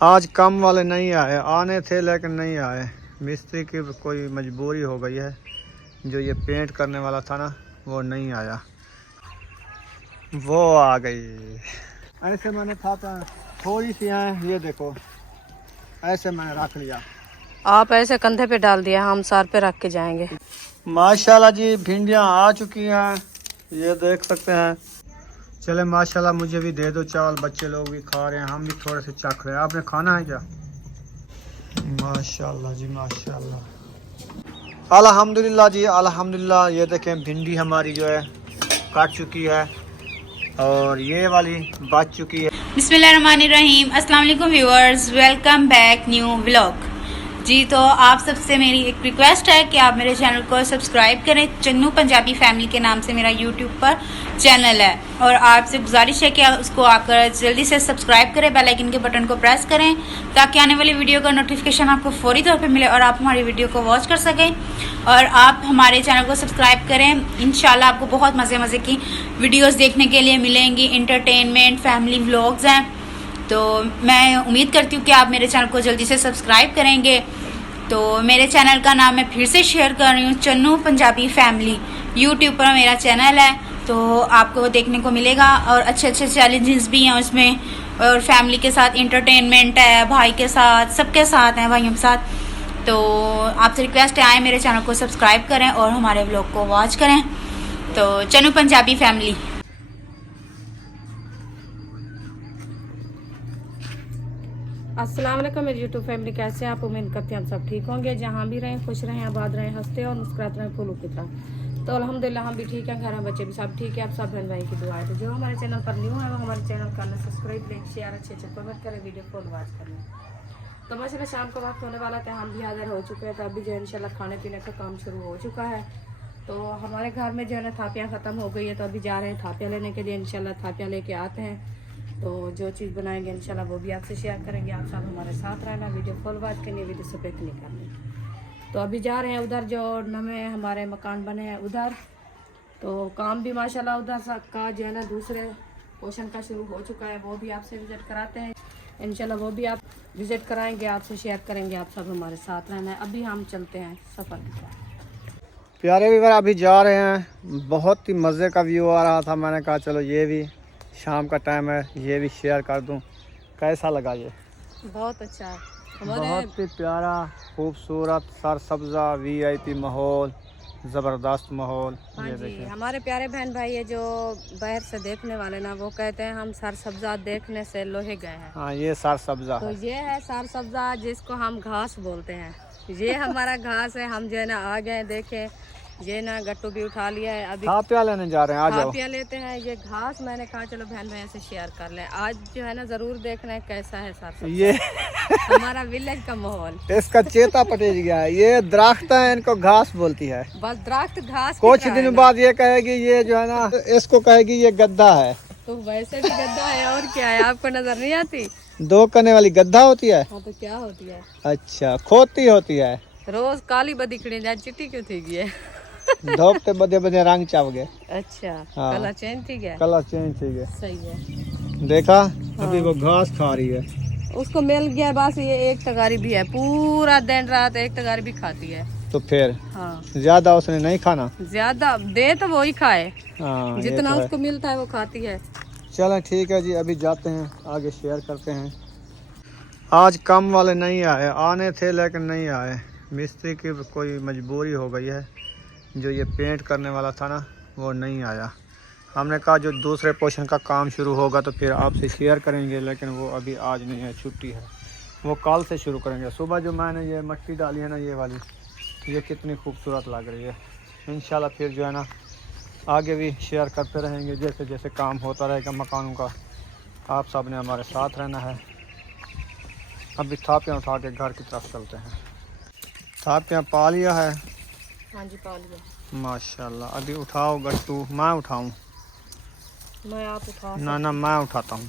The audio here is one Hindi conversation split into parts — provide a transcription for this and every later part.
आज कम वाले नहीं आए, आने थे लेकिन नहीं आए। मिस्त्री की कोई मजबूरी हो गई है। जो ये पेंट करने वाला था ना वो नहीं आया, वो आ गई। ऐसे मैंने था थोड़ी सी है, ये देखो ऐसे मैंने रख लिया। आप ऐसे कंधे पे डाल दिया, हम सर पे रख के जाएंगे। माशाल्लाह जी भिंडियाँ आ चुकी हैं, ये देख सकते हैं। चले माशाल्लाह, मुझे भी दे दो चावल, बच्चे लोग भी खा रहे हैं, हम भी थोड़े से चख रहे हैं। आपने खाना है क्या? माशाल्लाह जी माशाल्लाह, अल्हम्दुलिल्लाह जी अल्हम्दुलिल्लाह। ये देखें भिंडी हमारी जो है कट चुकी है और ये वाली बच चुकी है। बिस्मिल्लाहिर्रहमानिर्रहीम। अस्सलाम वालेकुम viewers, welcome back new vlog. जी तो आप सबसे मेरी एक रिक्वेस्ट है कि आप मेरे चैनल को सब्सक्राइब करें। चन्नू पंजाबी फैमिली के नाम से मेरा यूट्यूब पर चैनल है और आपसे गुजारिश है कि उसको आप जल्दी से सब्सक्राइब करें, बेल आइकन के बटन को प्रेस करें ताकि आने वाली वीडियो का नोटिफिकेशन आपको फौरी तौर पे मिले और आप हमारी वीडियो को वॉच कर सकें। और आप हमारे चैनल को सब्सक्राइब करें, इंशाल्लाह आपको बहुत मज़े की वीडियोज़ देखने के लिए मिलेंगी। इंटरटेनमेंट फैमिली व्लॉग्स हैं, तो मैं उम्मीद करती हूँ कि आप मेरे चैनल को जल्दी से सब्सक्राइब करेंगे। तो मेरे चैनल का नाम मैं फिर से शेयर कर रही हूँ, चन्नू पंजाबी फैमिली। यूट्यूब पर मेरा चैनल है, तो आपको वो देखने को मिलेगा और अच्छे अच्छे चैलेंजेस भी हैं उसमें, और फैमिली के साथ इंटरटेनमेंट है, भाई के साथ, सबके साथ हैं, भाइयों के साथ। तो आपसे रिक्वेस्ट है, आए मेरे चैनल को सब्सक्राइब करें और हमारे व्लॉग को वॉच करें। तो चन्नू पंजाबी फैमिली। अस्सलाम वालेकुम मेरी यूट्यूब फैमिली, कैसे हैं आप? उम्मीद करते हैं हम सब ठीक होंगे, जहाँ भी रहें खुश रहें, आबाद रहें, हंसते और मुस्कुराते रहें फूलों की तरह। तो अल्हम्दुलिल्लाह हम भी ठीक हैं, घर में बच्चे भी सब ठीक है। आप सब बहन भाई की दुआ है। तो जो हमारे चैनल पर न्यू है वो हमारे चैनल का सब्सक्राइब, लाइक, शेयर, अच्छे कमेंट करें, वीडियो को वॉच करें। तो माशाल्लाह शाम का वक्त होने वाला था, हम भी हाजिर हो चुके हैं। तो अभी जो है इंशाल्लाह खाने पीने का काम शुरू हो चुका है। तो हमारे घर में जो है ना थापियाँ ख़त्म हो गई है, तो अभी जा रहे हैं थापियाँ लेने के लिए। इंशाल्लाह थापियाँ लेके आते हैं तो जो चीज़ बनाएंगे इंशाल्लाह वो भी आपसे शेयर करेंगे। आप सब हमारे साथ रहना, वीडियो फुल वॉच करनी, वीडियो से ब्रेक नहीं करनी। तो अभी जा रहे हैं उधर, जो नए हमारे मकान बने हैं उधर। तो काम भी माशाल्लाह उधर का जो है ना दूसरे पोर्शन का शुरू हो चुका है, वो भी आपसे विजिट कराते हैं इंशाल्लाह, वो भी आप विजिट कराएंगे, आपसे शेयर करेंगे। आप सब हमारे साथ रहना है। अभी हम चलते हैं सफ़र की तरफ। प्यारे व्यूअर अभी जा रहे हैं, बहुत ही मज़े का व्यू आ रहा था, मैंने कहा चलो ये भी शाम का टाइम है, ये भी शेयर कर दूं। कैसा लगा ये? बहुत अच्छा है, बहुत ही प्यारा खूबसूरत सरसब्जा VIP माहौल, ज़बरदस्त माहौल। हाँ ये जी, देखें हमारे प्यारे बहन भाई है जो बाहर से देखने वाले ना, वो कहते हैं हम सरसब्जा देखने से लोहे गए हैं। हाँ ये सरसब्जा तो है। ये है सरसब्जा, जिसको हम घास बोलते हैं। ये हमारा घास है। हम जो है ना आ गए, देखे ये ना गट्टू भी उठा लिया है। अभी थापिया लेने जा रहे हैं, आ जाओ। थापिया लेते हैं। ये घास मैंने कहा चलो बहन भाई से शेयर कर लें। आज जो है ना जरूर देखना है कैसा है सरसब्जा, ये हमारा विलेज का माहौल। इसका चेता पटेज गया है। ये दरख्त है, इनको घास बोलती है। बस दरख्त घास की कुछ तरह दिन है ना। बाद ये कहेगी, ये जो है ना इसको कहेगी ये गद्दा है। तो वैसे भी गद्दा है, और क्या है, आपको नजर नहीं आती? 2 कने वाली गद्दा होती है। हाँ तो क्या होती है? अच्छा खोती होती है। रोज काली बदी खड़ी जाए, चिट्टी क्यों थी गई है? धोपते बदे बदे रंग चाव गए। अच्छा हाँ। कलर चेंज थी गया। कलर चेंज थी गए। सही है। देखा हाँ। अभी वो घास खा रही है। उसको मिल गया बस, ये एक तगारी भी है, पूरा दिन रात एक तगारी भी खाती है। तो फिर हाँ ज्यादा उसने नहीं खाना, ज्यादा दे तो वो ही खाए, हाँ ये जितना तो है। उसको मिलता है वो खाती है। चलें ठीक है जी, अभी जाते हैं आगे शेयर करते हैं। आज कम वाले नहीं आए, आने थे लेकिन नहीं आए। मिस्त्री की कोई मजबूरी हो गई है। जो ये पेंट करने वाला था ना वो नहीं आया। हमने कहा जो दूसरे पोर्शन का काम शुरू होगा तो फिर आपसे शेयर करेंगे, लेकिन वो अभी आज नहीं है, छुट्टी है, वो कल से शुरू करेंगे। सुबह जो मैंने ये मट्टी डाली है ना ये वाली, ये कितनी खूबसूरत लग रही है। इंशाल्लाह फिर जो है ना आगे भी शेयर करते रहेंगे, जैसे जैसे काम होता रहेगा मकानों का। आप सब ने हमारे साथ रहना है। अभी थापियाँ उठा के घर की तरफ चलते हैं। थापियाँ पा लिया है? हाँ जी पा लिया माशाल्लाह। अभी उठाओ गट्टू, मैं उठाऊँ? मैं आप उठा ना ना मैं उठाता हूँ,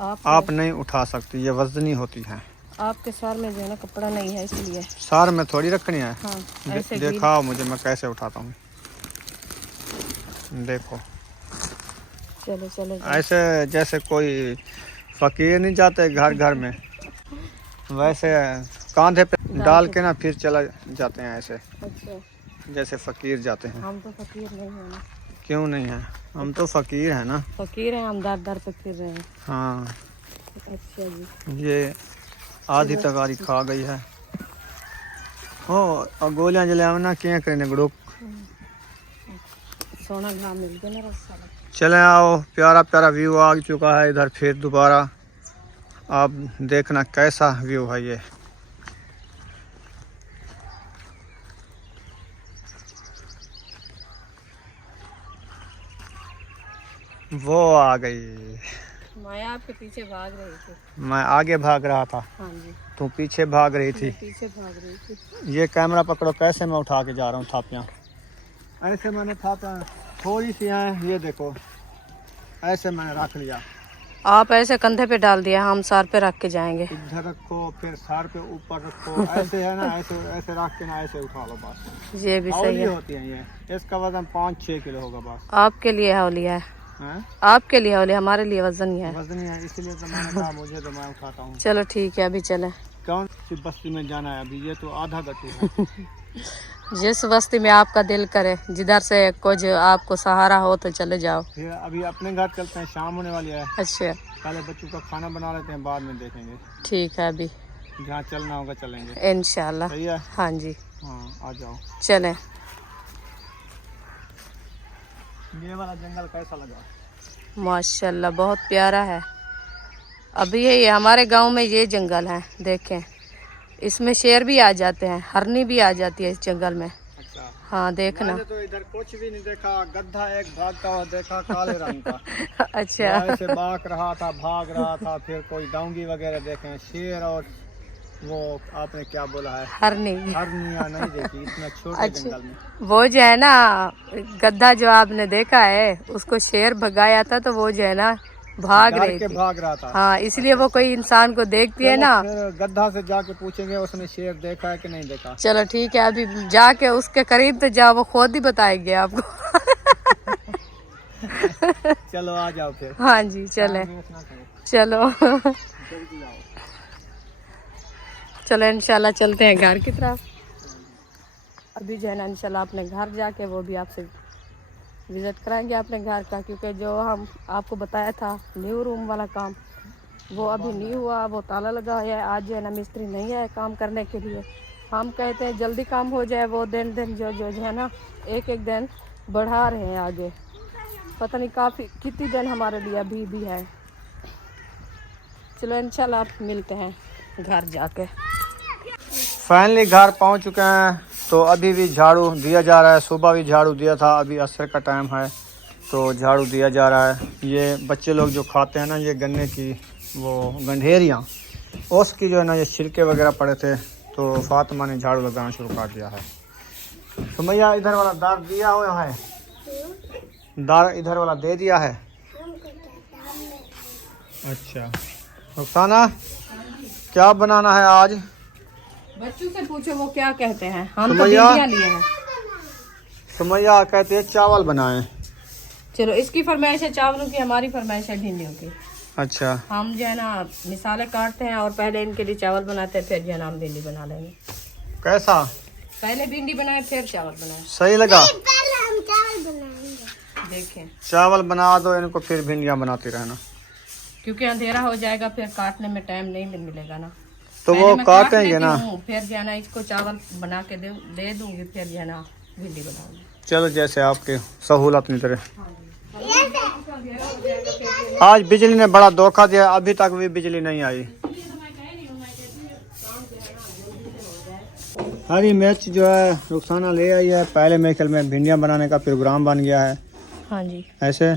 आप आप नहीं उठा सकती, ये वजनी होती है। आपके सर में जो है ना कपड़ा नहीं है इसलिए। सार में थोड़ी रखनी है। हाँ ऐसे दिखाओ मुझे, मैं कैसे उठाता हूँ। देखो चलो चलो ऐसे जैसे कोई फकीर नहीं जाते घर घर में, वैसे कांधे पे डाल के ना फिर चला जाते हैं ऐसे, अच्छा, जैसे फकीर जाते हैं। हम तो फकीर नहीं है ना। क्यों नहीं है, हम तो फकीर हैं ना। फकीर हैं हम, दर दर पे फिर रहे हैं। हाँ, अच्छा जी। ये आधी तगारी खा गई है। ओ और गोलियां जले ना क्या करने ग्रुप सोना घाम मिल गया ना रस्सा। चले आओ, प्यारा प्यारा व्यू आ चुका है इधर। फिर दोबारा आप देखना कैसा व्यू है ये। वो आ गई, मैं आपके पीछे भाग रही थी। मैं आगे भाग रहा था, हाँ जी, तू पीछे भाग रही थी। मैं पीछे भाग रही थी। ये कैमरा पकड़ो, कैसे मैं उठा के जा रहा हूँ थापियाँ। ऐसे मैंने थापियाँ थोड़ी सी हैं, ये देखो ऐसे मैंने रख लिया। आप ऐसे कंधे पे डाल दिया, हम सर पे रख के जाएंगे। इधर रखो, फिर सर पे ऊपर रखो, ऐसे है ना, ऐसे ऐसे रख के ना ऐसे उठा लो बस। ये भी सही हौली है। होती है ये, इसका वजन 5-6 किलो होगा बस। आपके लिए हौलिया है, हैं? आपके लिए हौलिया, हमारे लिए वजन ही है। वजन ही है, इसलिए तो मैंने कहा मुझे तो मैं उठाता हूँ। चलो ठीक है, अभी चले। कौन सी बस्ती में जाना है अभी, ये तो आधा गट्टू है। जिस बस्ती में आपका दिल करे, जिधर से कुछ आपको सहारा हो तो चले जाओ। फिर अभी अपने घर चलते हैं, शाम होने वाली है। अच्छा पहले बच्चों का खाना बना लेते हैं, बाद में देखेंगे। ठीक है, अभी जहाँ चलना होगा चलेंगे, इंशाल्लाह। सही है। हाँ जी, हाँ आ जाओ। चले। ये वाला जंगल कैसा लगा? माशाल्लाह बहुत प्यारा है। अभी ये हमारे गांव में ये जंगल है, देखें इसमें शेर भी आ जाते हैं, हरनी भी आ जाती है इस जंगल में। अच्छा, हाँ देखना। मैंने तो इधर कुछ भी नहीं देखा, गधा एक भागता हुआ देखा काले रंग का। अच्छा ऐसे भाग रहा था, फिर कोई डोंगी वगैरह देखे, शेर और वो आपने क्या बोला है, हरनी। हरनिया नहीं देखी इतना छोटे अच्छा, जंगल में। वो जो है ना गद्दा जो आपने देखा है, उसको शेर भगाया था तो वो जो है ना भाग डर रही के थी। भाग रहा था। हाँ, इसलिए वो कोई इंसान को देखती है ना। फिर गद्दा से जाके पूछेंगे उसने शेर देखा है कि नहीं देखा। चलो ठीक है, अभी जाके उसके करीब तो जाओ, वो खुद ही बताएंगे आपको। चलो आ जाओ फिर। हाँ जी चले, चलो जल्दी आओ। चलो इंशाल्लाह चलते हैं घर की तरफ। अभी जो है ना इंशाल्लाह अपने घर जाके वो भी आपसे विज़िट कराएंगे अपने घर का, क्योंकि जो हम आपको बताया था न्यू रूम वाला काम, वो अभी नहीं हुआ, वो ताला लगा हुआ है। आज जो है ना मिस्त्री नहीं है काम करने के लिए। हम कहते हैं जल्दी काम हो जाए, वो दिन दिन जो जो है ना एक एक दिन बढ़ा रहे हैं आगे। पता नहीं काफ़ी कितनी दिन हमारे लिए अभी भी है। चलो इंशाल्लाह मिलते हैं घर जाके। फाइनली घर पहुंच चुके हैं, तो अभी भी झाड़ू दिया जा रहा है। सुबह भी झाड़ू दिया था, अभी असर का टाइम है तो झाड़ू दिया जा रहा है। ये बच्चे लोग जो खाते हैं ना, ये गन्ने की वो गंढेरियाँ, उसकी जो है ना ये छिलके वगैरह पड़े थे, तो फातिमा ने झाड़ू लगाना शुरू कर दिया है। तो भैया इधर वाला दार दिया हुआ है, दार इधर वाला दे दिया है। अच्छा रुखसाना, क्या बनाना है आज? बच्चों से पूछो वो क्या कहते हैं, हम तो सुमैया? भिंडियाँ लिए हैं। सुमैया कहते हैं चावल बनाएं। चलो इसकी फरमाइश है चावलों की, हमारी फरमाइश है भिंडियों की। अच्छा, हम जो है ना मिसाले काटते हैं और पहले इनके लिए चावल बनाते हैं, फिर जो है ना हम भिंडी बना लेंगे। कैसा पहले भिंडी बनाए फिर चावल बनाए। सही लगा? देखें, चावल बना दो इनको, फिर भिंडियाँ बनाती रहना। क्योंकि अंधेरा हो जाएगा, फिर काटने में टाइम नहीं मिलेगा ना। तो पहले वो मैं काट काटेंगे लेती ना। हूँ, फिर जो है ना इसको चावल बना के दे दूंगी, फिर जो है ना भिंडी बनाऊंगी। चलो जैसे आपके सहूलत नहीं तरह। आज बिजली ने बड़ा धोखा दिया, अभी तक भी बिजली नहीं आई। हरी मिर्च जो है रुखसाना ले आई है, पहले मेरे ख्याल में भिंडियाँ बनाने का प्रोग्राम बन गया है। हाँ जी, ऐसे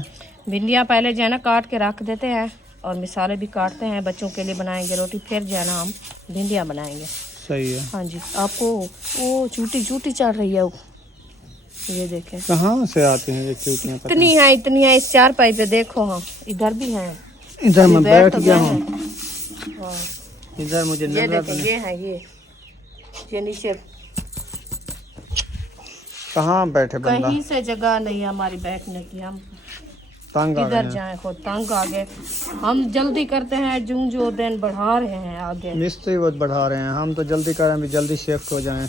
भिंडियाँ पहले जो है ना काट के रख देते हैं और मिसाले भी काटते हैं, बच्चों के लिए बनाएंगे रोटी, फिर जो है ना हम भिंडियाँ बनाएंगे। सही है। हाँ जी, आपको वो चूटी चूटी चढ़ रही है वो, ये देखें कहाँ से आते हैं ये चूटियाँ? इतनी है इस चारपाई पे, देखो। हाँ इधर भी है, इधर मैं बैठ तो गया गए हूँ, हैं। हाँ, इधर मुझे ये नजर देखें, ये है ये नीचे कहाँ बैठे बंदा? कहीं से जगह नहीं है हमारी बैठने की। हम तंग आ गए किधर हैं। जाए, खुद तंग आ गए। हम जल्दी करते हैं, जो दिन बढ़ा रहे हैं आगे। मिस्त्री बहुत बढ़ा रहे हैं, हम तो जल्दी करें, अभी जल्दी शिफ्ट हो जाएं।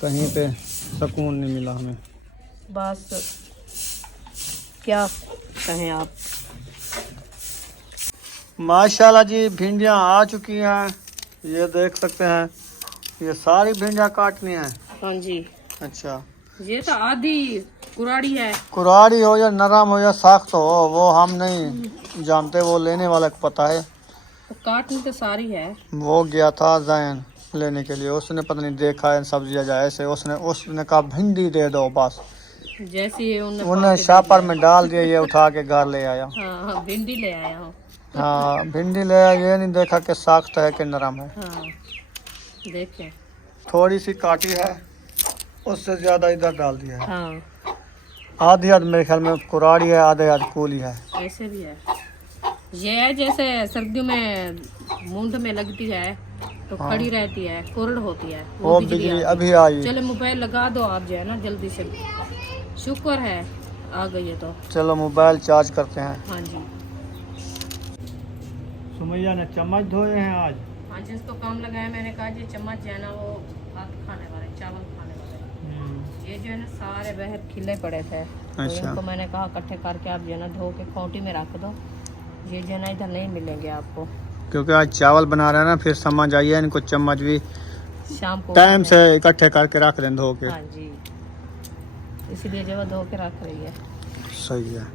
कहीं पे सुकून नहीं मिला हमें। बस क्या कहें आप। माशाल्लाह जी, भिंडियाँ आ चुकी हैं, ये देख सकते हैं। ये सारी भिंडियाँ काटनी है। हाँ जी, अच्छा, ये तो आधी कुराड़ी है। कुराड़ी हो या नरम हो या सख्त हो, वो हम नहीं जानते, वो लेने वाला को पता है। तो काटनी तो सारी है। वो गया था जैन लेने के लिए, उसने पता नहीं देखा है सब्जियाँ जाए से, उसने कहा भिंडी दे दो बस। जैसे ही उन्हें शापर में डाल दिया, ये उठा के घर ले आया। हाँ, भिंडी ले आया हूँ। हाँ, भिंडी ले आया, ये नहीं देखा कि सख्त है कि नरम है। हाँ, देखें। थोड़ी सी काटी है, उससे ज्यादा इधर डाल दिया है। हाँ, आधी आध मेरे ख्याल में कुराड़ी है, आधे आध कूली है। ऐसे भी है। ये है जैसे सर्दियों में मूंद में लगती है तो हाँ। खड़ी रहती है, कुरड़ होती है, वो बिजली आती अभी है। आई। चलो मोबाइल लगा दो आप, जो है ना जल्दी से। शुक्र है आ गई है तो। चलो मोबाइल चार्ज करते हैं। हाँ जी, सुमैया ने चम्मच धोए हैं आज। हाँ जिसको काम लगाया, मैंने कहा जी चम्मच जो है ना वो भात खाने वाले, चावल खाने वाले। ये जो है ना सारे बाहर खिले पड़े थे, तो अच्छा। इनको मैंने कहा इकट्ठे करके आप जो है ना धो के खूंटी में रख दो। ये जो है ना इधर नहीं मिलेंगे आपको, क्योंकि आज चावल बना रहे हैं ना, फिर समझ आइए इनको चम्मच भी शाम को टाइम से इकट्ठे करके रख दें धो के। हाँ जी, इसलिए जो है धो के रख रही है। सही है।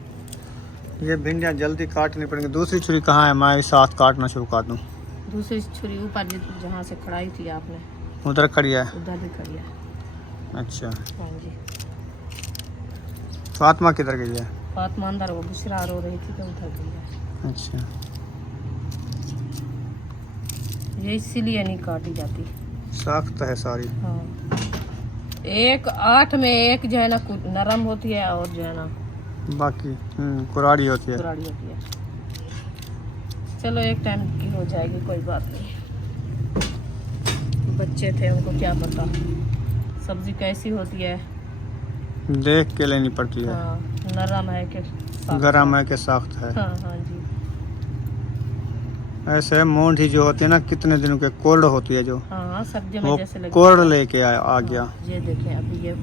ये भिंडियाँ जल्दी काटनी पड़ेंगी। दूसरी छुरी कहाँ है, मैं इस साथ काटना शुरू कर दूँ। दूसरी छुरी ऊपर जहाँ से खड़ाई थी आपने, उधर खड़ी है। उधर भी खड़ी है। अच्छा, हाँ जी, फातिमा किधर गई है? फातिमा अंदर, वो बुशरा रो रही थी तो उधर गई है। अच्छा, ये इसीलिए नहीं काटी जाती। सख्त है सारी। हाँ, एक 8 में एक जो है ना नरम होती है और जो है ना बाकी कुराड़ी होती है। कुराड़ी होती है। चलो एक टाइम की हो जाएगी, कोई बात नहीं। बच्चे थे, उनको क्या पता सब्जी कैसी होती है। देख के लेनी पड़ती है। हाँ, नरम है कि सख्त? गरम है कि सख्त है। हाँ हाँ जी, ऐसे मोंठी जो होती है ना, कितने दिनों के कोल्ड होती है जो, हाँ सर्दियों में वो जैसे लगती कोल्ड है। लेके आ गया। हाँ, ये देखें, अभी ये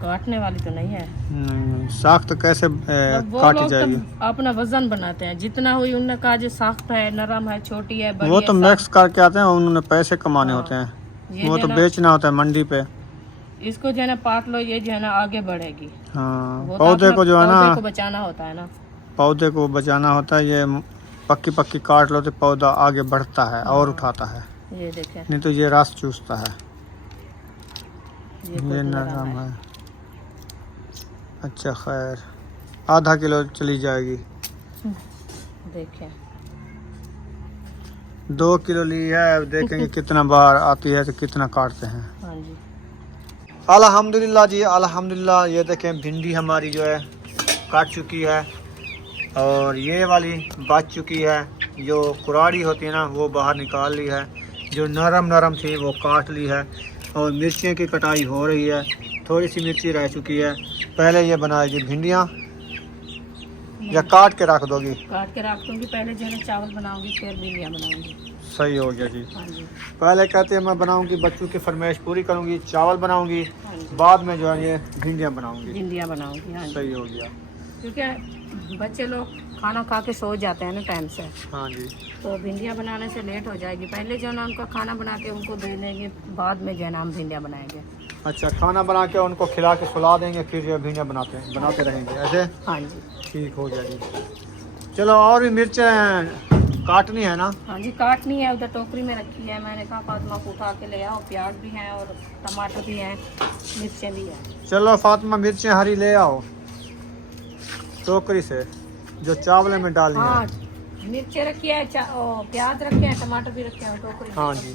काटने वाली तो नहीं है। नहीं, सख्त कैसे वो काटी लोग जाएगी? तो अपना वजन बनाते हैं, जितना हुई उन्होंने कहा जो सख्त है, नरम है, छोटी है, बड़ी वो है, तो मिक्स करके आते हैं, उन्होंने पैसे कमाने हाँ। होते हैं। ये वो जो तो ना, बेचना होता है मंडी पे। इसको जो है ना पाट लो, ये जो है ना आगे बढ़ेगी। हाँ, वो तो पौधे अपना को जो है पौधे ना, को बचाना होता है ना। पौधे को बचाना होता है। ये पक्की पक्की काट लो तो पौधा आगे बढ़ता है और हाँ। उठाता है, ये देखें, नहीं तो ये रस चूसता है। ये ये बहुत नरम है। अच्छा, खैर आधा किलो चली जाएगी। देखें, 2 किलो ली है, अब देखेंगे कितना बार आती है तो कितना काटते हैं। हाँ जी, अल्हम्दुलिल्लाह जी, अल्हम्दुलिल्लाह। ये देखें भिंडी हमारी जो है काट चुकी है, और ये वाली बच चुकी है। जो कुराड़ी होती है ना, वो बाहर निकाल ली है। जो नरम नरम थी वो काट ली है, और मिर्चियों की कटाई हो रही है। थोड़ी सी मिर्ची रह चुकी है। पहले ये बनाएगी भिंडियाँ, या काट के रख दोगी? काट के रख दूंगी, पहले जो है ना चावल बनाऊंगी, फिर भिंडियाँ बनाऊंगी। सही हो गया जी। हाँ जी, पहले कहते हैं मैं बनाऊंगी, बच्चों की फरमाइश पूरी करूंगी, चावल बनाऊंगी, हाँ जी, बाद में जो है ये भिंडियाँ बनाऊंगी। भिंडियाँ बनाऊंगी। हाँ जी, सही हो गया। क्योंकि बच्चे लोग खाना खा के सो जाते हैं ना टाइम से, हाँ जी, तो भिंडियाँ बनाने से लेट हो जाएगी। पहले जो है ना उनका खाना बना के उनको दे देंगे, बाद में जो है ना हम भिंडियाँ बनाएंगे। अच्छा, खाना बना के उनको खिला के सुला देंगे, फिर जो भिंडियाँ बनाते रहेंगे ऐसे। हाँ जी, ठीक हो गया जी। चलो, और भी मिर्चें काटनी है ना? हाँ जी, काटनी है, उधर टोकरी में रखी है। मैंने कहा फातिमा को उठा के ले आओ, प्याज भी हैं और टमाटर भी हैं, मिर्चें भी हैं। चलो फातिमा, मिर्चें हरी ले आओ टोकरी से, जो चावल में डालनी हाँ, है। मिर्चें रखी है, प्याज रखे हैं, टमाटर भी रखे हैं टोकरी में। हाँ जी,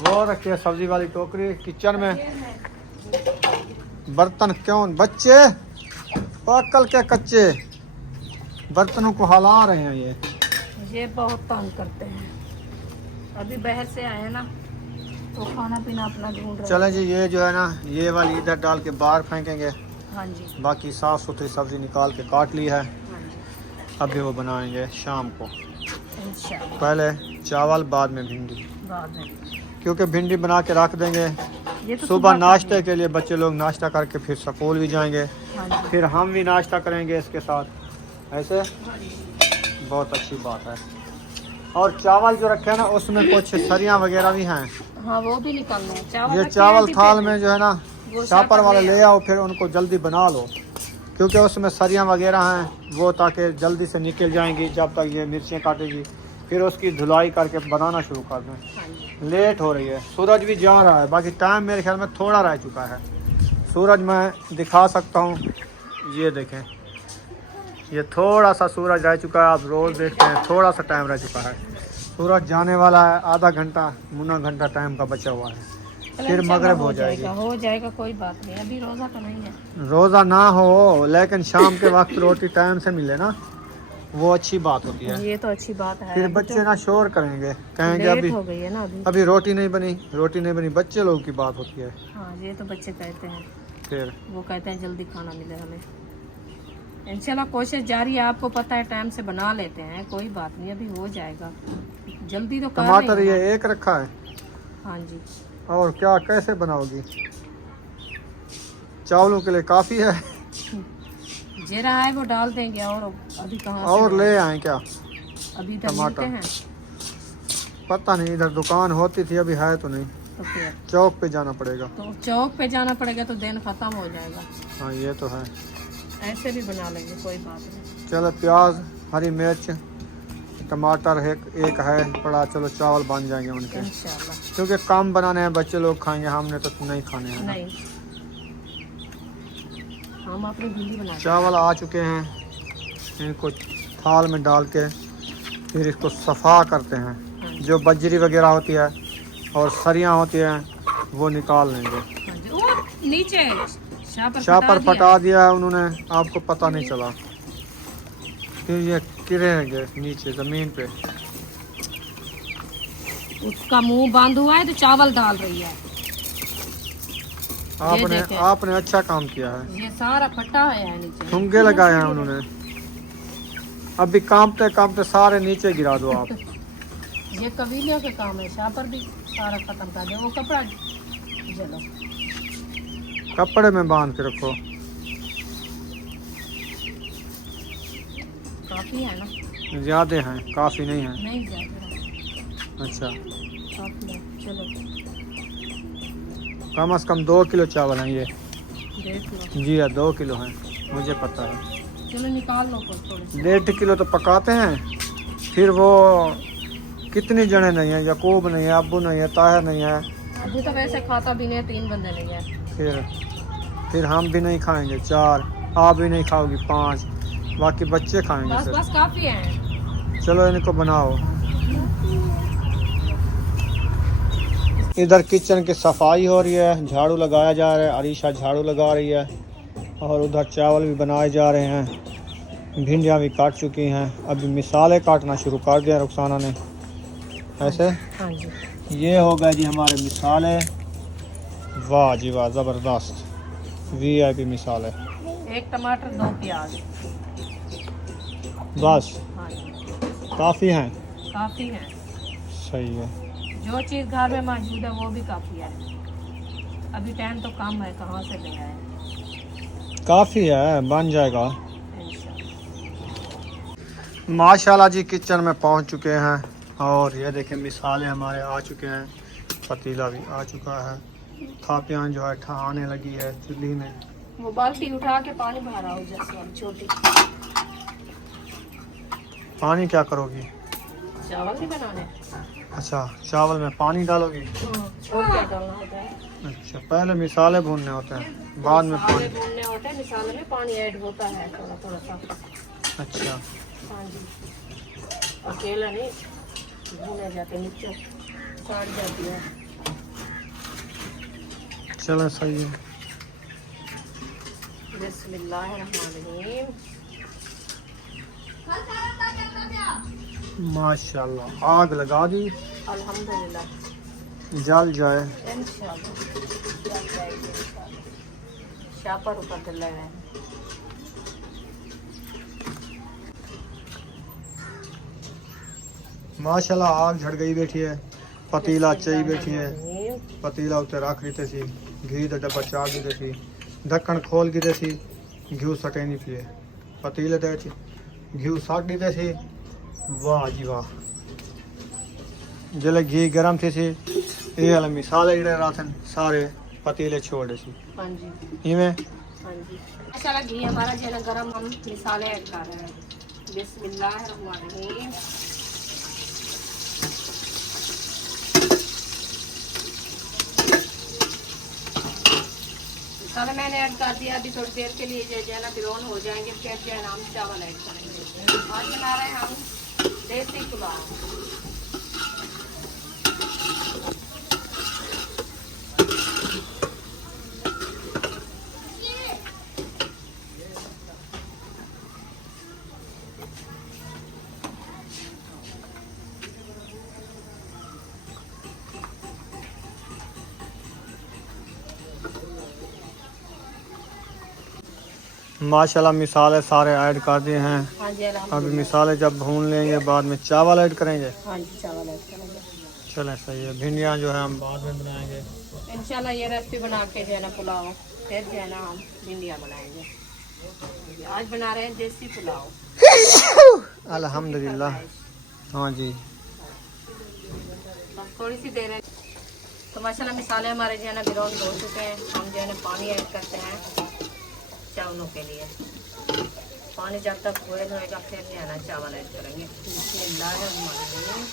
वो रखी है सब्जी वाली टोकरी किचन में। बर्तन क्यों बच्चे, अक्ल के कच्चे, बर्तनों को हिला रहे हैं ये बहुत तंग करते हैं। अभी बाहर से आए हैं ना, तो खाना पीना अपना ढूंढ रहे हैं। चलें जी, ये जो है ना, ये वाली इधर डाल के बाहर फेंकेंगे, हाँ जी। बाकी साफ़ सुथरी सब्ज़ी निकाल के काट ली है। हाँ जी। अभी वो बनाएंगे शाम को। इंशाल्लाह। पहले चावल बाद में भिंडी, बाद में क्योंकि भिंडी बना के रख देंगे ये तो सुबह का नाश्ते है। के लिए। बच्चे लोग नाश्ता करके फिर स्कूल भी जाएंगे, हाँ जी। फिर हम भी नाश्ता करेंगे इसके साथ। ऐसे बहुत अच्छी बात है। और चावल जो रखे हैं ना उसमें कुछ सरियाँ वगैरह भी हैं। हाँ वो भी निकालना है। चावल ये रखे चावल हैं थाल डिब्बे में जो है ना वो शापर वाले ले ले आओ, फिर उनको जल्दी बना लो, क्योंकि उसमें सरियाँ वगैरह हैं वो, ताकि जल्दी से निकल जाएंगी जब तक ये मिर्चें काटेगी। फिर उसकी धुलाई करके बनाना शुरू कर दें। हाँ जी। लेट हो रही है, सूरज भी जा रहा है। बाकी टाइम मेरे ख्याल में थोड़ा रह चुका है। सूरज मैं दिखा सकता हूँ, ये देखें, ये थोड़ा सा सूरज रह चुका है। आप रोज़ देखते हैं थोड़ा सा टाइम रह चुका है। सूरज जाने वाला है, आधा घंटा मुना घंटा टाइम का बचा हुआ है, फिर मगरिब हो जाएगी। हो जाएगा कोई बात नहीं। अभी रोज़ा तो नहीं है। रोज़ा ना हो लेकिन शाम के वक्त रोटी टाइम से मिले ना, वो अच्छी बात होती है। ये तो अच्छी बात है। फिर अभी बच्चे तो ना शोर करेंगे, कहेंगे लेट अभी हो गई है ना अभी। अभी रोटी नहीं बनी, रोटी नहीं बनी। बच्चे लोगों की बात होती है। हाँ ये तो बच्चे कहते हैं, फिर वो कहते हैं जल्दी खाना मिले हमें। इंशाल्लाह कोशिश जारी है। आपको पता है टाइम से बना लेते हैं, कोई बात नहीं, अभी हो जाएगा। जल्दी तो कर रहे टमाटर हैं। ये एक रखा है। हाँ जी। और क्या कैसे बनाओगी? चावलों के लिए काफ़ी है। जीरा है वो डाल देंगे। और अभी कहाँ और से ले आए क्या? अभी तक टमाटर। मिलते हैं पता नहीं, इधर दुकान होती थी, अभी है तो नहीं। तो फिर चौक पे जाना पड़ेगा। तो चौक पे जाना पड़ेगा तो दिन खत्म हो जाएगा। हाँ ये तो है। ऐसे भी बना लेंगे, कोई बात नहीं। चलो प्याज, हरी मिर्च, टमाटर एक है पड़ा। चलो चावल बन जाएंगे उनके, इंशाल्लाह। क्योंकि कम बनाने हैं, बच्चे लोग खाएंगे, हमने तो नहीं खाने हैं। नहीं, हम अपनी भिंडी बना चावल आ चुके हैं, इनको थाल में डाल के फिर इसको सफ़ा करते हैं। जो बजरी वगैरह होती है और सरियाँ होती हैं वो निकाल लेंगे। हाँ जी। ओ, नीचे शापर पटा दिया है उन्होंने, आपको पता नहीं चला। फिर ये गिरेंगे नीचे ज़मीन पे। उसका मुंह बांध हुआ है तो चावल डाल रही है। आपने अच्छा काम किया है। ये सारा फटा है नीचे। ठुंगे लगाए हैं उन्होंने। अभी कांपते कांपते सारे नीचे गिरा दो आप। ये कबीलियों के काम है। शापर भी सारा खत्म कर दे। वो कपड़ा चलो कपड़े में बांध के रखो। काफी है ना? ज़्यादा हैं, काफ़ी नहीं है। नहीं ज्यादा। अच्छा, काफी है। चलो कम से कम 2 किलो चावल हैं ये। देख लो। जी हाँ 2 किलो हैं, मुझे पता है। चलो निकाल लो कुछ थोड़े से। 1.5 किलो तो पकाते हैं। फिर वो कितने जने नहीं है, याकूब नहीं है, अब्बू नहीं है, ताहिर नहीं है। अभी तो वैसे खाता भी नहीं है, 3 बंदे नहीं है। फिर हम भी नहीं खाएंगे 4, आप भी नहीं खाओगी 5, बाकी बच्चे खाएंगे बस सिर्फ। बस काफी है। चलो इनको बनाओ। इधर किचन की सफाई हो रही है, झाड़ू लगाया जा रहा है, अरीशा झाड़ू लगा रही है। और उधर चावल भी बनाए जा रहे हैं, भिंडियाँ भी काट चुकी हैं। अभी मिसाले काटना शुरू कर दिया रुखसाना ने। ऐसे हाँ जी। ये हो गए जी हमारे मिसाले। वाह जी वाह, ज़बरदस्त VIP मिसाले। 1 टमाटर 2 प्याज। बस हाँ जी। काफ़ी हैं। काफी है। सही है। जो चीज़ घर में मौजूद है वो भी काफ़ी है। अभी टाइम तो कम है, कहाँ से ले आए। काफ़ी है, बन जाएगा इंशाल्लाह। माशाल्लाह जी। किचन में पहुंच चुके हैं और ये देखें मिसाले हमारे आ चुके हैं। पतीला भी आ चुका है। थापियाँ जो है ठहाने लगी है चूल्ही में। वो बाल्टी उठा के पानी भरा हो जैसे वाली छोटी। पानी क्या करोगी? चावल नहीं बनाने। अच्छा, चावल में पानी डालोगी? और क्या डालना होता है? अच्छा, पहले मिसाले भूनने होते हैं, बाद में मिसाले पानी। भूनने होते हैं, मिसाले में पानी ऐड होता है थोड़ा थोड़ा सा। अच्छा, हाँ जी। अकेला नहीं भूने जाते, नीचे काट जाती है। चलो सही है। बिस्मिल्लाहिर्रहमानिर्रहीम। माशाल्लाह, आग लगा दी, अल्हम्दुलिल्लाह। जल जाए। इंशाल्लाह। चापर ऊपर कर ले रहे हैं। माशाल्लाह आग झड़ गई बैठी है, पतीला चई बैठी है, पतीला उत्ते रख दी सी, घी का डब्बा चाह दी सी, ढक्कन खोल दी सी, घी सटे नहीं पिए, पतीले दे घी सट दी सी। वाह जी वाह, जल्द घी गर्म थी सी, ये वाले मिसाले जड़े राथन सारे पतीले छोड़ दे सी। हाँ जी इवें हाँ जी। माशाल्लाह घी हमारा जो है ना गरम, हम मिसाले ऐड कर रहे हैं। बिस्मिल्लाहिर्रहमानिर्रहीम। मसाला मैंने ऐड कर दिया। अभी थोड़ी देर के लिए जो है ना ब्राउन हो जाएंगे, फिर जो है ना हम चावल ऐड करेंगे। आज बना रहे हैं हम देसी पुलाव। माशाल्लाह मिसाले सारे ऐड कर दिए हैं। हाँ जी अभी मिसाले जब भून लेंगे बाद में चावल ऐड करेंगे। हाँ जी चावल ऐड करेंगे। चलें सही है, भिंडियाँ जो है हम बाद में बनाएंगे इंशाल्लाह। ये रेसिपी बना के जो है ना पुलाव, फिर जो है ना हम भिंडियाँ बनाएंगे। आज बना रहे हैं देसी पुलाव अल्हम्दुलिल्लाह। हाँ जी, बस थोड़ी सी देर है तो माशाल्लाह मिसाले हमारे जो है ना ब्राउन हो चुके हैं। हम जो है ना पानी ऐड करते हैं चावलों के लिए। पानी जब तक बॉयल होएगा फिर जो है ना चावल ऐड करेंगे। बिस्मिल्लाहिर्रहमानिर्रहीम।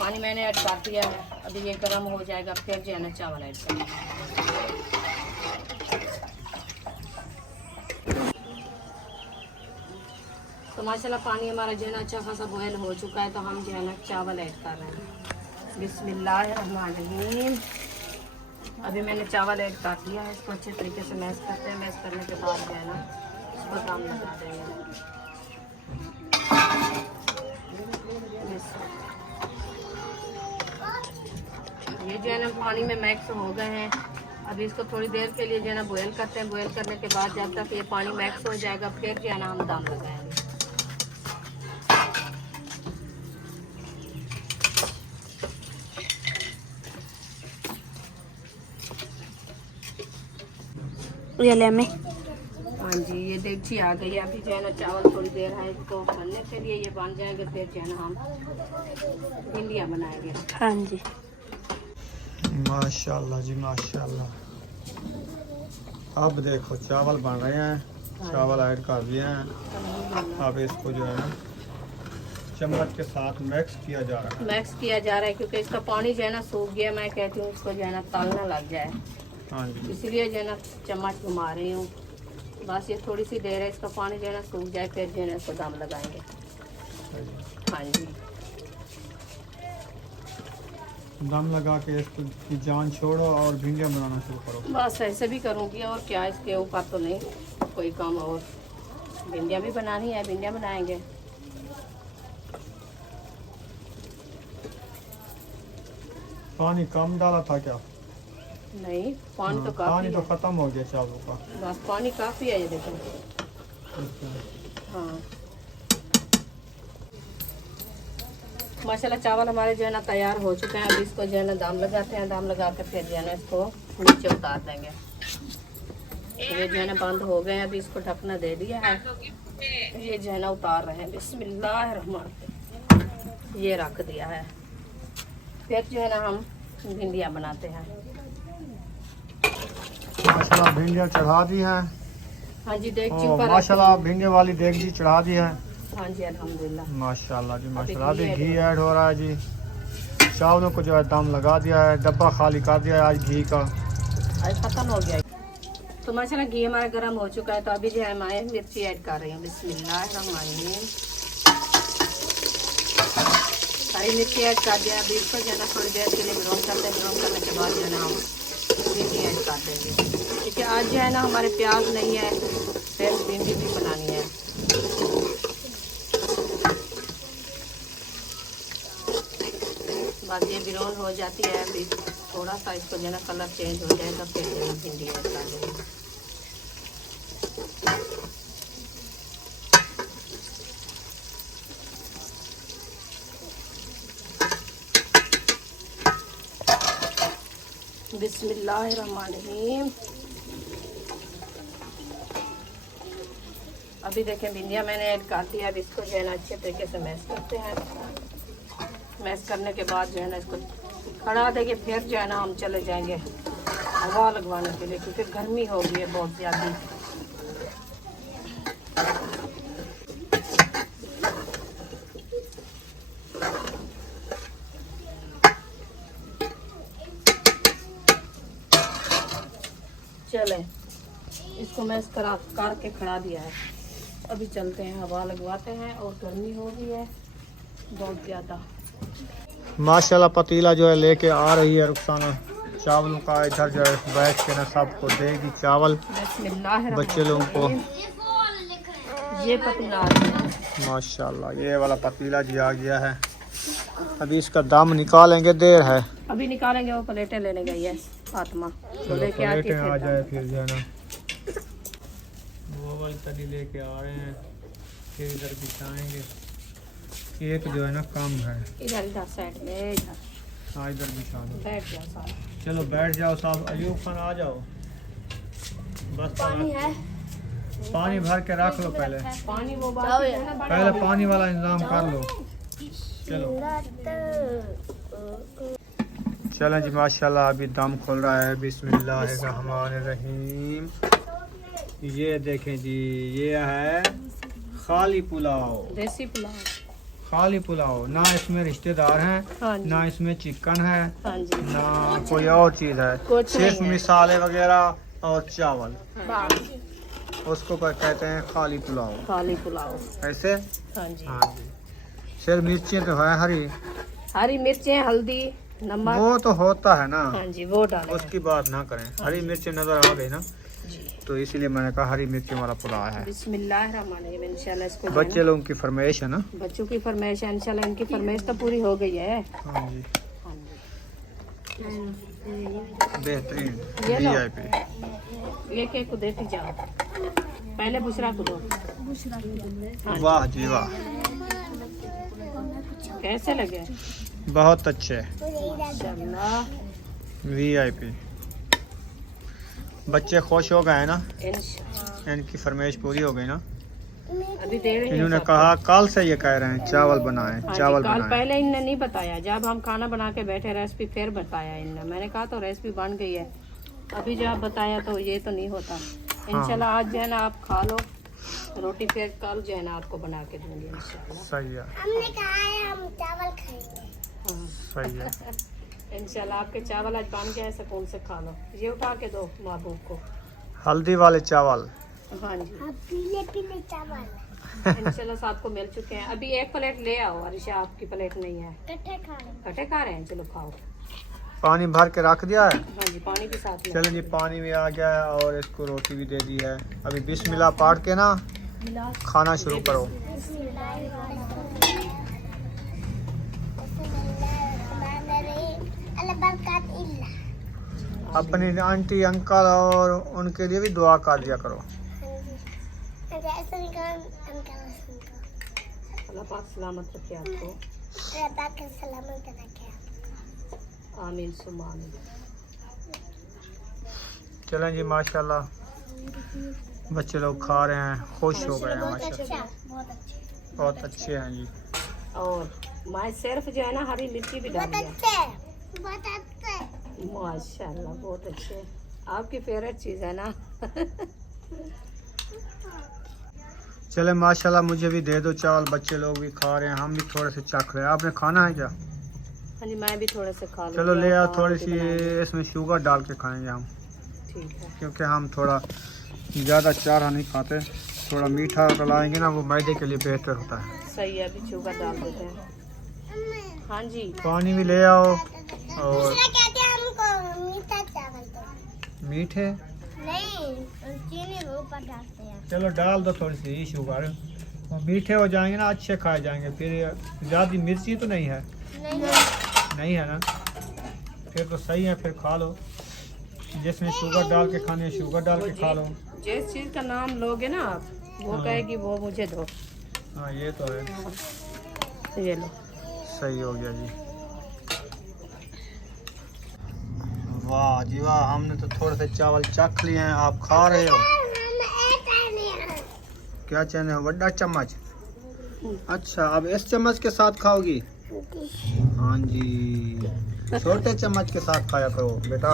पानी मैंने ऐड कर दिया है। अभी ये गर्म हो जाएगा, फिर जो है ना चावल ऐड करेंगे। तो माशाल्लाह पानी हमारा जो है ना अच्छा खासा बॉयल हो चुका है, तो हम जो है ना चावल ऐड कर रहे हैं। बिस्मिल्लाहिर्रहमानिर्रहीम। अभी मैंने चावल ऐड कर दिया है। इसको अच्छे तरीके से मैश करते हैं। मैश करने के बाद जो है ना इसको दम लगा देंगे। ये जो है ना पानी में मिक्स हो गए हैं। अभी इसको थोड़ी देर के लिए जो है ना बॉयल करते हैं। बॉयल करने के बाद जब तक ये पानी मिक्स हो जाएगा, फिर जो है ना हम दम लगाएंगे। हाँ जी, ये देगची आ गई है। अभी जो है ना चावल थोड़ी देर है इसको बनने के लिए, ये बन जाएंगे, फिर जो है ना हम भिंडियाँ बनाएंगे। हाँ जी माशाल्लाह जी माशाल्लाह। अब देखो चावल बन रहे हैं, चावल ऐड कर दिए हैं। अब इसको जो है ना चम्मच के साथ मिक्स किया जा रहा है। मिक्स किया जा रहा है क्योंकि इसका पानी जो है ना सूख गया। मैं कहती हूँ इसको जो है ना तलना लग जाए, हाँ जी, इसलिए जो है ना चम्मच घुमा रही हूँ। बस ये थोड़ी सी देर है, इसका पानी जो है ना सूख जाए, फिर जो है ना इसको दम लगाएंगे। हाँ जी, दम लगा के इसकी जान छोड़ो और भिंडियाँ बनाना शुरू करो। बस ऐसे भी करूँगी और क्या, इसके ऊपर तो नहीं कोई काम। और भिंडियाँ भी बनानी है, भिंडियाँ बनाएंगे। पानी कम डाला था क्या? नहीं, पानी तो काफ़ी पानी तो है। खत्म हो गया चावलों का। बस पानी काफ़ी है ये देखो। हाँ माशाल्लाह चावल हमारे जो है ना तैयार हो चुके हैं। अभी इसको जो है ना दम लगाते हैं। दम लगा के फिर जो है ना इसको नीचे उतार देंगे। ये जो है ना बंद हो गए हैं। अभी इसको ढकना दे दिया है। ये जो है ना उतार रहे हैं। बिस्मिल्लाहिर्रहमानिर्रहीम। ये रख दिया है। फिर जो है ना हम भिंडियाँ बनाते हैं। माशाल्लाह भिंडियाँ चढ़ा दी हैं। हाँ जी, देगची ऊपर माशाल्लाह भिंडी वाली देगची चढ़ा दी है। हाँ जी अल्हम्दुलिल्लाह। माशाल्लाह जी माशाल्लाह। अभी घी ऐड हो रहा है जी। चावलों को जो है दम लगा दिया है, डब्बा खाली कर दिया है आज घी का। आज खत्म हो गया। तो माशाल्लाह घी हमारा गर्म हो चुका है। तो अभी जो है मैं मिर्ची ऐड कर रही हूँ। बिस्मिल्लाहिर्रहमानिर्रहीम। सारी मिर्ची ऐड कर दिया। अभी इसको जो है ना थोड़ी देर के लिए ब्राउन करते हैं। ब्राउन करने के बाद जो है ना हम भिंडी ऐड कर देंगे, क्योंकि आज जो है ना हमारे प्याज नहीं है, फिर भिंडी भी बनानी है। बाद ये ब्राउन हो जाती है, अभी थोड़ा सा इसको जो है ना कलर चेंज हो जाएगा, फिर जो है ना भिंडी ऐड कर देंगे। बिस्मिल्लाहिर्रहमानिर्रहीम। अभी देखें भिंडिया मैंने ऐड कर दिया। अब इसको जो है ना अच्छे तरीके से मैश करते हैं। मैश करने के बाद जो है ना इसको खड़ा देके फिर जो है ना हम चले जाएंगे हवा लगवाने के लिए, क्योंकि गर्मी हो गई है बहुत ज़्यादा। चले इसको मैश करके खड़ा दिया है। अभी चलते हैं हवा लगवाते हैं, और गर्मी हो गई है बहुत ज़्यादा। माशाल्लाह पतीला जो है लेके आ रही है रुखसाना चावलों का। इधर जो है बैठ के ना सबको देगी चावल बच्चे लोगों को। ये पतीला आ गया है। माशाल्लाह ये वाला पतीला जी आ गया है। अभी इसका दम निकालेंगे, देर है। अभी निकालेंगे। वो प्लेटें लेने गई है फातिमा, तो लेके आती प्लेटें आ जाए है। फिर जो है ना वो वाली तली लेके आ रहे हैं, फिर इधर बिछाएंगे। एक जो है ना कम है, इधर इधर साइड में इधर। हाँ इधर बिछा दो। बैठ जाओ सारा। चलो बैठ जाओ साहब। अयूब खान आ जाओ। बस पानी है, पानी भर के रख लो पहले। पानी वो बात है ना, पहले पानी वाला इंतजाम कर लो। चलो चलें जी। माशाल्लाह अभी दम खोल रहा है। बिस्मिल्लाहिर्रहमानिर्रहीम। ये देखें जी, ये है खाली पुलाव, देसी पुलाव। खाली पुलाव। ना इसमें रिश्तेदार हैं, हाँ जी, ना इसमें चिकन है, हाँ जी, ना कोई और चीज़ है, कुछ सिर्फ नहीं है। मिसाले वगैरह और चावल। बस उसको कहते हैं खाली पुलाव। खाली पुलाव। ऐसे हाँ जी। हाँ जी। सिर्फ मिर्चें तो है हरी, हरी मिर्चें, हल्दी, नमक। वो तो होता है ना, हाँ जी वो डालें। उसकी बात ना करें। हरी मिर्चें नजर आ गई ना, जी। तो इसीलिए मैंने कहा हरी मिर्चें वाला पुलाव है। बिस्मिल्लाहिर्रहमानिर्रहीम। इंशाल्लाह इसको जो है बच्चे लोगों की फरमाइश है ना। ना, बच्चों की फरमाइश है, इंशाल्लाह इनकी फरमाइश तो पूरी हो गई है। हाँ जी हाँ जी। बेहतरीन ये लो। VIP। ये केक को देती जाओ, पहले बुशरा को दो। हाँ। वाह जी वाह, कैसे लगे? बहुत अच्छे। इंशाल्लाह VIP। बच्चे खुश हो गए ना, इंशाल्लाह। इनकी फरमाइश पूरी हो गई ना। अभी दे रही हैं इन्होंने सबको। कहा कल से ये कह रहे हैं चावल बनाएं, हाँ जी, चावल कल बनाएं। पहले इनने नहीं बताया, जब हम खाना बना के बैठे रेसिपी फिर बताया इनने। मैंने कहा तो रेसिपी बन गई है, अभी जब बताया तो ये तो नहीं होता। इंशाल्लाह आज जो है ना आप खा लो रोटी, फिर कल जो है ना आपको बना के दूंगी इंशाल्लाह। सही है, हमने कहा है हम चावल खाएंगे। हाँ सही है। इंशाल्लाह आपके चावल आज बन गया है, सुकून से खा लो। ये उठा के दो महबूब को। हल्दी वाले चावल। हाँ जी अब पीले पीले चावल इंशाल्लाह सबको मिल चुके हैं। अभी एक प्लेट ले आओ, अरिशा आपकी प्लेट नहीं है। कट्ठे खा रहे कटे खा रहे हैं, चलो खाओ। पानी भर के रख दिया है। हाँ जी पानी भी साथ में। चलें जी, पानी भी आ गया है और इसको रोटी भी दे दी है। अभी बिस्मिल्लाह पाठ के ना खाना शुरू करो। अपनी आंटी अंकल और उनके लिए भी दुआ कर दिया करो। अल्लाह पाक सलामत रखे आपको। आमीन सुम्मा आमीन। चलें जी, माशाल्लाह बच्चे लोग खा रहे हैं, खुश हो गए हैं माशाल्लाह, बहुत अच्छे हैं जी। और मैं सिर्फ जो है ना हरी मिर्ची भी डाल दिया। माशाल्लाह बहुत अच्छे। आपकी फेवरेट चीज़ है ना। चले माशाल्लाह, मुझे भी दे दो चावल, बच्चे लोग भी खा रहे हैं, हम भी थोड़े से चख रहे हैं। आपने खाना है क्या? हाँ जी मैं भी थोड़े से खा लूँगी। चलो ले आओ, आप थोड़ी भी सी बनाइए। इसमें शुगर डाल के खाएंगे हम, ठीक है। क्योंकि हम थोड़ा ज़्यादा चारा नहीं खाते। थोड़ा मीठा लाएंगे ना, वो मैदे के लिए बेहतर होता है। सही है, अभी शुगर डाल देते हैं। हाँ जी पानी भी ले आओ। और कहते हैं हमको मीठा चावल दो। मीठे नहीं, चीनी वो ऊपर डालते हैं। चलो डाल दो थोड़ी सी शुगर, वो मीठे हो जाएंगे ना, अच्छे खाए जाएंगे। फिर ज़्यादा मिर्ची तो नहीं है। नहीं नहीं है ना, फिर तो सही है, फिर खा लो। जिसमें शुगर डाल के खाने शुगर डाल के खा लो। जिस चीज का नाम लोगे ना आप, वो कहेगी वो मुझे दो। हाँ ये तो है, ये लो। सही हो गया जी। वाह जी वाह, हमने तो थोड़े से चावल चख लिए हैं, आप खा रहे हो। क्या चैन है, बड़ा चम्मच। अच्छा, अब इस चम्मच के साथ खाओगी? हाँ जी, छोटे चम्मच के साथ खाया करो बेटा।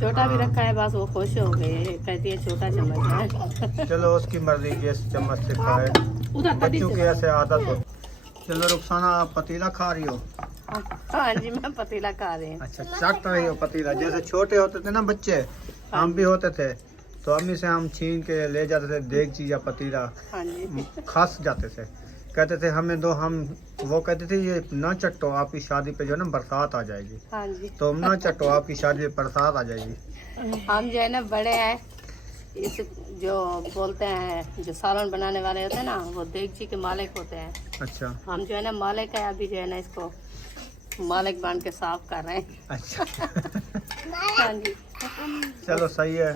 छोटा भी रखा है, बस वो खुश हो गए, कहती है छोटा चम्मच है। चलो उसकी मर्जी, जिस चम्मच से खाए, बच्चों की ऐसे आदत हो। चलो रुखसाना, आप पतीला खा रही हो? हाँ जी, मैं पतीला खा रही हूँ। अच्छा, चट रही हो पतीला। जैसे छोटे होते थे ना बच्चे, हम भी होते थे, तो अम्मी से हम छीन के ले जाते थे देगची या पतीला, हाँ जी, खास जाते थे, कहते थे हमें दो। हम वो कहते थे ये ना चट्टो, आपकी शादी पे जो है ना बरसात आ जाएगी। हाँ जी। तो ना चट्टो, आपकी शादी पे बरसात आ जाएगी। हम जो है ना बड़े हैं, इस जो बोलते हैं जो सालन बनाने वाले होते हैं ना, वो देगची के मालिक होते हैं। अच्छा हम जो है ना मालिक है, अभी जो है ना इसको मालिक बन के साफ कर रहे हैं। अच्छा हाँ जी। चलो सही है,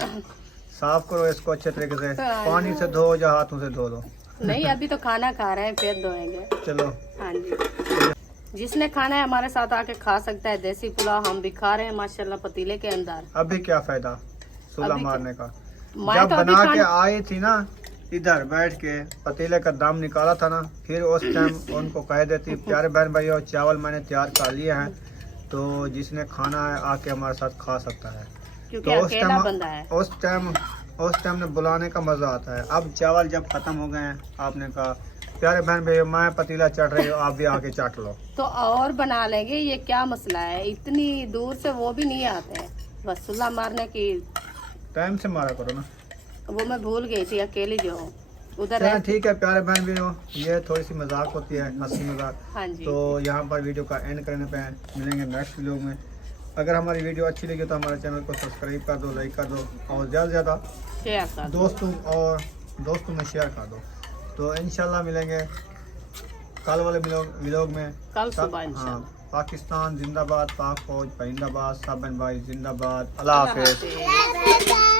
साफ करो इसको अच्छे तरीके से, पानी से धो या हाथों से धो दो। नहीं, अभी तो खाना खा रहे हैं, फिर धोएंगे। चलो हाँ जी, जिसने खाना है हमारे साथ आके खा सकता है। देसी पुलाव हम भी खा रहे हैं माशाल्लाह पतीले के अंदर। अभी क्या फायदा सूला अभी मारने का। मैं जब तो अभी बना के आई थी ना, इधर बैठ के पतीले का दाम निकाला था ना, फिर उस टाइम उनको कह देती प्यारे बहन भाइयों, चावल मैंने तैयार कर लिए हैं, तो जिसने खाना है आके हमारे साथ खा सकता है। क्योंकि तो अकेला बंदा है। उस टाइम में बुलाने का मजा आता है। अब चावल जब खत्म हो गए हैं, आपने कहा प्यारे बहन भाइयों मैं पतीला चट रही हूँ, आप भी आके चाट लो। तो और बना लेंगे, ये क्या मसला है, इतनी दूर से वो भी नहीं आते हैं, बस सुल्ला मारने की। टाइम से मारा करो ना। वो मैं भूल गई थी, अकेली जो उधर चलो है। ठीक है प्यारे बहन भाइयों, ये थोड़ी सी मजाक होती है, हंसी मजाक। हाँ जी। तो यहाँ पर वीडियो का एंड करने पे हैं। मिलेंगे नेक्स्ट वीडियो में। अगर हमारी वीडियो अच्छी लगी तो हमारे चैनल को सब्सक्राइब कर दो, लाइक कर दो, और ज़्यादा से ज़्यादा शेयर कर दो। दोस्तों में शेयर कर दो। तो इंशाल्लाह मिलेंगे कल वाले व्लॉग में। कल सुबह इंशाल्लाह। हाँ, पाकिस्तान जिंदाबाद, पाक फौज जिंदाबाद, सब बहन भाई जिंदाबाद। अल्लाह हाफिज़। हाफिज़।